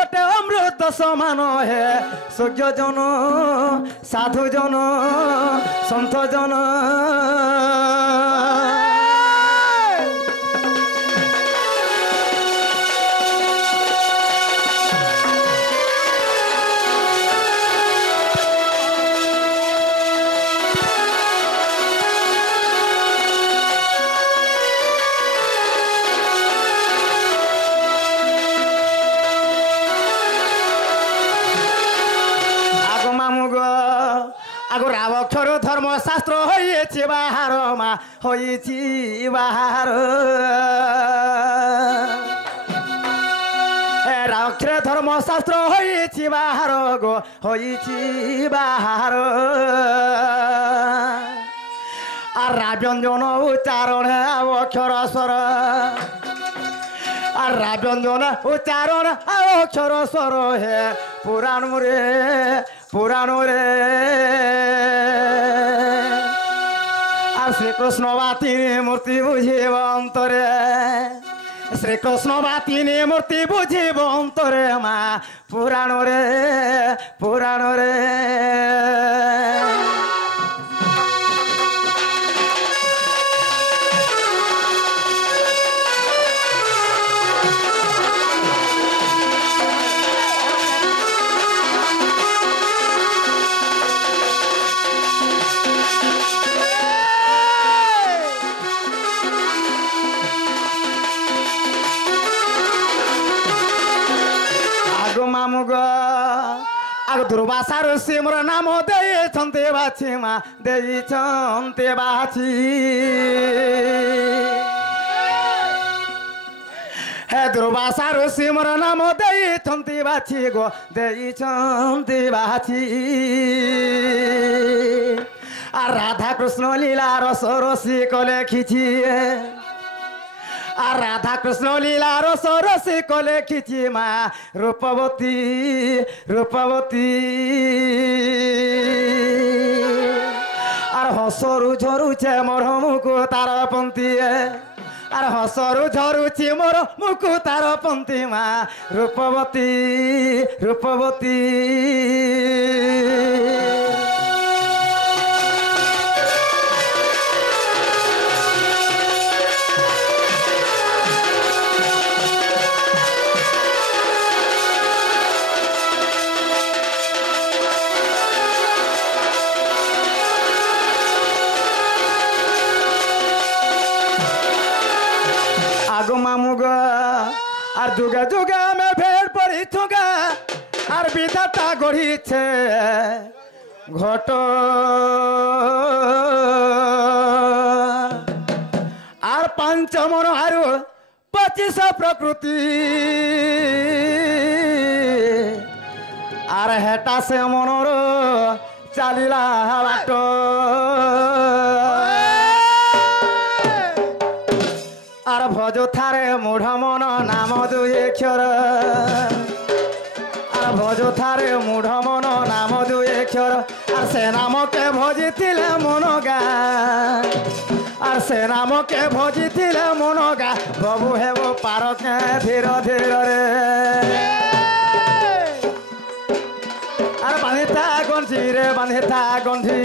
অটে অমৃত সমান হে সূর্য জন সাধু জন সন্ত জন অক্ষর ধর্মশাস্ত্র হয়েছে বাহার মা হয়েছি বাহার অক্ষর ধর্মশাস্ত্র হয়েছি বাহার গো হয়েছি বাহার আর রাব্যঞ্জন উচ্চারণ অক্ষর স্বর আর রাব্যঞ্জন উচ্চারণ অক্ষর স্বর হে পুরাণ রে পুরাণ রে আর শ্রীকৃষ্ণ বা তিনি মূর্তি বুঝিব অন্তরে শ্রীকৃষ্ণ বা তিনি মূর্তি বুঝিব অন্তরে মা পুরাণ রে পুরাণ রে আগ দুর্বাসা ঋষি মোর নাম ଦେଇଛନ୍ତି ବାଛି ମା ଦେଇଛନ୍ତି ବାଛି হে দুর্বাসা ঋষি মোর নাম ଦେଇଛନ୍ତି ବାଛି গো ଦେଇଛନ୍ତି ବାଛି আর রাধা কৃষ্ণ লীলা রস রসিক লেখিছি আর রাধা কৃষ্ণ লীলা রস রসিক লেখিছি মা রূপবতী রূপবতী আর হসরু ঝরুছে মোর মুকু তার পন্থী আর হসরু ঝরুছি মোর মুকু তার পন্থী মা রূপবতী রূপবতী আর যুগে যুগে আমি ভেড় পড়িছুগা আর বিধাতা গড়িছে ঘট আর পঞ্চমন আরু 25 প্রকৃতি আর হেটা সে মনর চালিলা বাট আর ভজ থারে মূঢ় মন নাম দুই অক্ষর আর ভজ থারে মূঢ় মন নাম দুই অক্ষর আর সে নামকে ভজিলে মন গা আর সে নামকে ভজিলে মন গা প্রভু হেব পারকে ধীর ধীর রে আর বাঁধিতা গঞ্জি রে বাঁধিতা গঞ্জি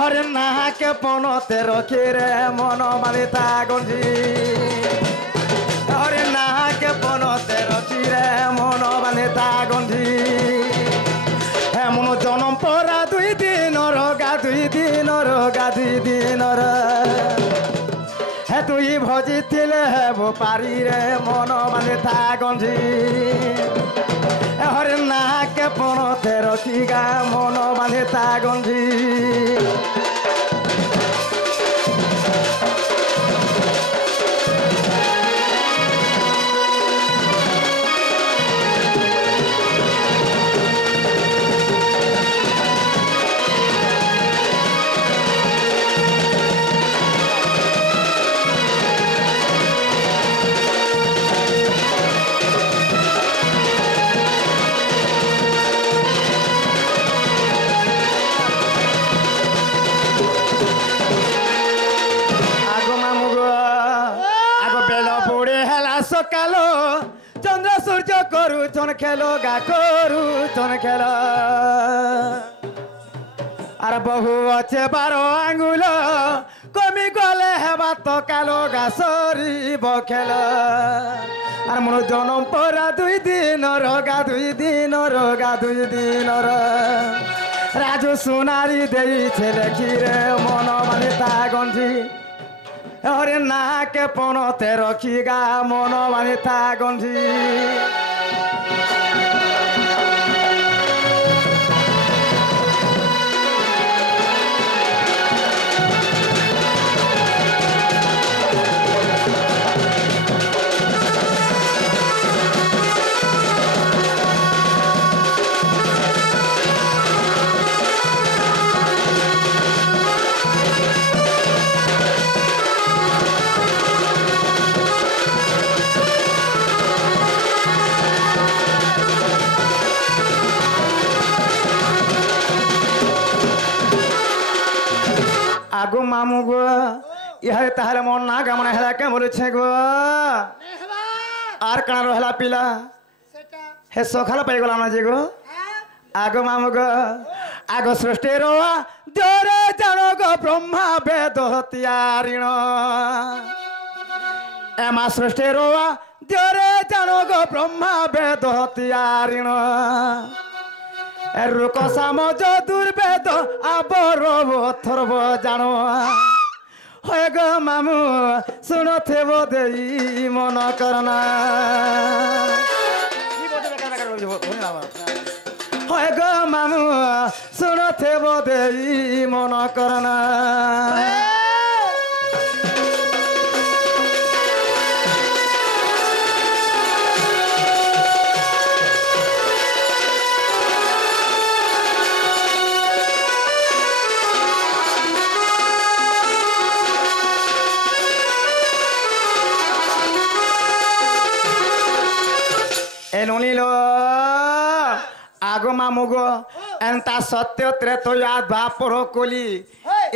হরে নাকে পনতে রখি রে মন বাঁধিতা গঞ্জি হরে নাকে পনতে রখি রে মন বাঁধিতা গঞ্জি হে মন জনম পরা 2 দিনর গা 2 দিনর গা 2 দিনর হে তুই ভজিলে হেব পারি রে মন বাঁধিতা গঞ্জি হরে নাকে পনতে রখি গা মন বাঁধিতা গঞ্জি সকাল চন্দ্র সূর্য করুছন খেলো গা করুছন খেল আর বহু আছে 12 আঙ্গুল কমি গলে হেবা তো কালো গা সরিব খেল আর মন জনম পরা 2 দিনর গা 2 দিনর গা 2 দিনর রাজু সোনারি দেইছে লেখিরে মন মানে তা গন্ধি হরে নাকে পনতে রখি গা মন মানে তা গন্ধি আগো মামু গো ইহারে তাহলে মন না গামনা হেলা কে বলেছে গো আর কানা রহলা পিলা হে সখাল পাই গলা না যে গো আগো মামু গো আগো সৃষ্টি রোয়া জোরে জানো গো ব্রহ্মা বেদ হতিয়ারিণ এমা সৃষ্টি রোয়া জোরে জানো গো ব্রহ্মা বেদ হতিয়ারিণ রুক সামজ দুর্বেদ আবরব থরব জানো হয় গো মামু শুনথেব দেই মন করনা হয় গো মামু শুনথেব দেই মন করনা এনলিলো আগো মামু গো এন্তা সত্য ত্রেতয়া দ্বাপর কলি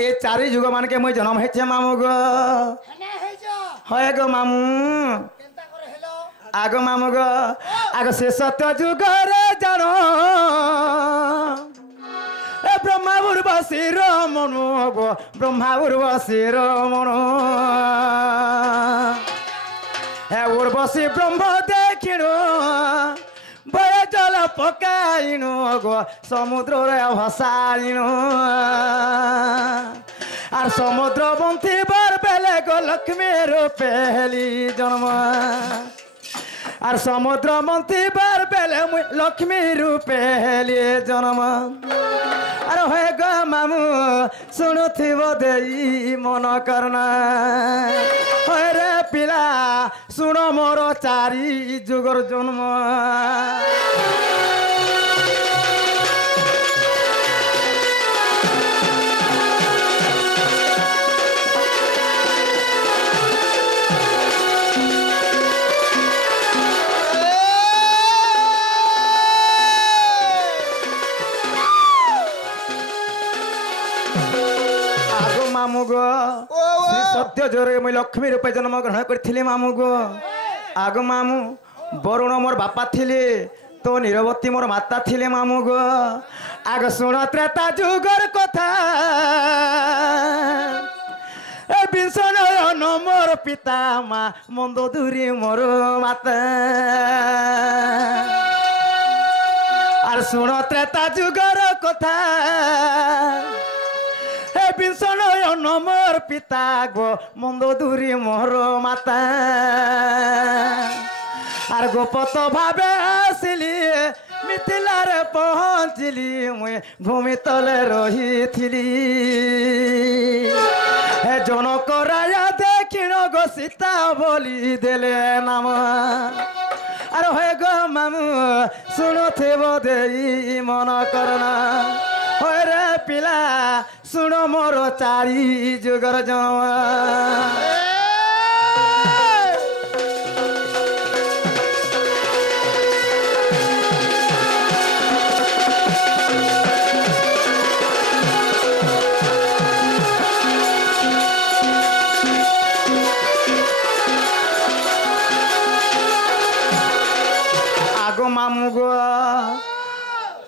এই 4 যুগ মানকে মই জন্ম হয়েছে মামু গো হয় গো মামু আগো মামু গো আগো সে সত্য যুগরে জানো এ ব্রহ্মা উর্বশীর মনু গো ব্রহ্মা উর্বশীর মনু হে উর্বশী ব্রহ্ম দেখিনু বয়ে জল পকাইনু গো সমুদ্রে ভাসাইনু আর সমুদ্র বন্থিবার বেলে গো লক্ষ্মীর পেলি জন্ম আর সমুদ্র বন্থিবার বেলে লক্ষ্মী রূপে হেলি জন্ম আর হয়ে গো মামু শুণুথিব দেই মন করনা হয় রে পিলা শুণ মোর 4 যুগর জন্ম মামু গো সত্য জোরে মই লক্ষ্মী রূপে জন্মগ্রহণ করেছিলি মামু গো আগ মামু বরুণ মোর বাপা থিলে তো নিরবতী মোর মাতা থিলে মামু গো আগ শুণ ত্রেতা যুগর কথা এ বিংশ নয়ন মোর পিতা মা মন্দোদরি মোর মাতা আর শুণ ত্রেতা যুগর কথা বিংশ নয়ন মোর পিতা গো মন্দোদরি মোর মাতা আর গোপত ভাবে আসিলি মিথিলারে পৌঁছিলি মুই ভূমি তলে রহিথিলি হে জনক রায়া দেখিন গো সীতা বলি দেলে নাম আর হয়ে গো মামু শুণুথিব দেই মন করনা হয় রে পিলা শুণ মোর 4 যুগর জন্ম মামু গো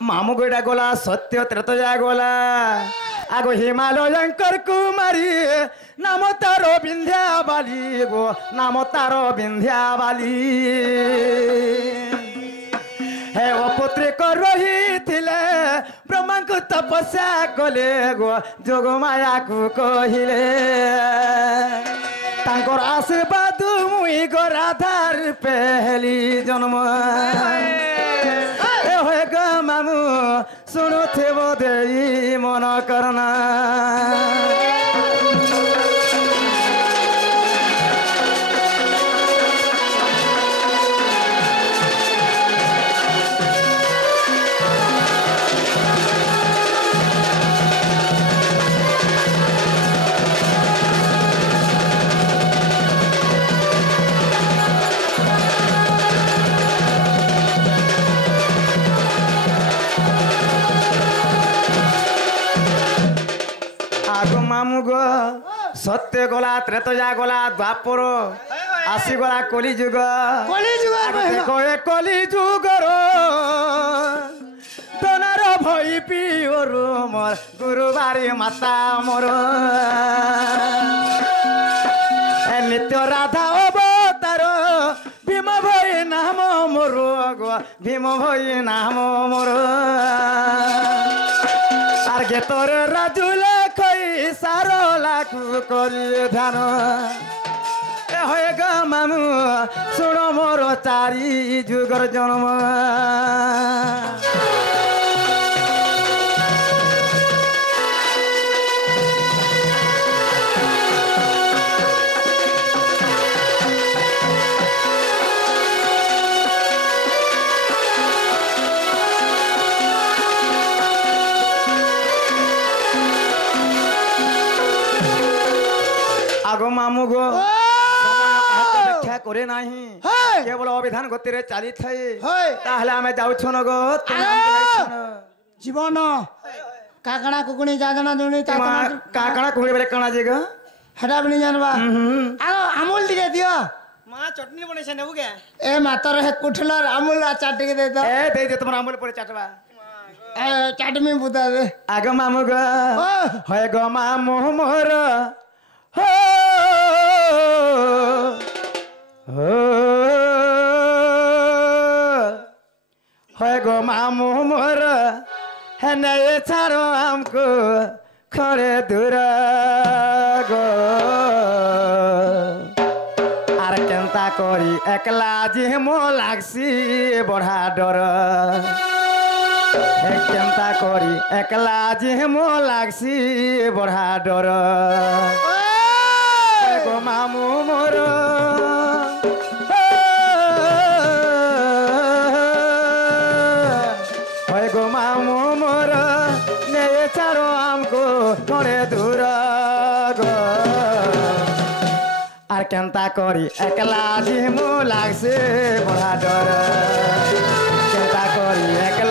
মামু গো এটা গোলা সত্য ত্রেতয়া গোলা আগো হিমালয়ঙ্কর কুমারী নাম তার বিন্ধ্যাবালি গো নাম তার বিন্ধ্যাবালি হে অপুত্রিক রহিলে ব্রহ্মাঙ্কু তপস্যা কলে গো যোগমায়াকু কহিলে তাঙ্কর আশীর্বাদ মুই গো রাধার পেহলি জন্ম এ হয়ে গো মামু শুণুথিব দেই মন করনা মামু গো সত্য গলা ত্রেতয়া গলা দ্বাপর আসি গলা কলিযুগ কলিযুগর তোনার ভই পিওর মোর গুরুবারি মাতা মোর নিত্য রাধা অবতার ভীম ভই নাম মোর গো ভীম ভই নাম মোর আর গে তোর রাজুলে কই সারো লাখু করি ধ্যান এ হয়ে গো মামু শুণ মোর চারি যুগর জন্ম আগো মামু গো ব্যাখ্যা করে নাহি কেবল অবিধান গতিরে চালি থাই তাহলে আমি যাউছ ন গো জীবন কাকড়া কুকুনি জানা দুনি কাকড়া কুকুনি বলে কানা যে গো হেটা বনি জানবা আও আমুল দিকে দিও মা চটনি বনাইছে নেবু কে এ মাতর হে কুঠলার আমুল আচার দিকে দে দাও এ দে দে তোমার আমুল পরে চাটবা এ চাটমি বুতা দে আগো মামু গো হয় গো মামু মোর হয় গো মামু মোর হেনে ছাড়ো আমকো খরে দূর গো আর কেনতা করি একলা যে মো লাগছি বড়া ডর কেনতা করি একলা যে মো লাগছি বড়া ডর গো মামু মোর হয় গো মামু মোর নে ছাড়ো আমকো থরে দূর গো আর কেনতা করি একলা যে মো লাগছে বড়া ডর কেনতা করি একলা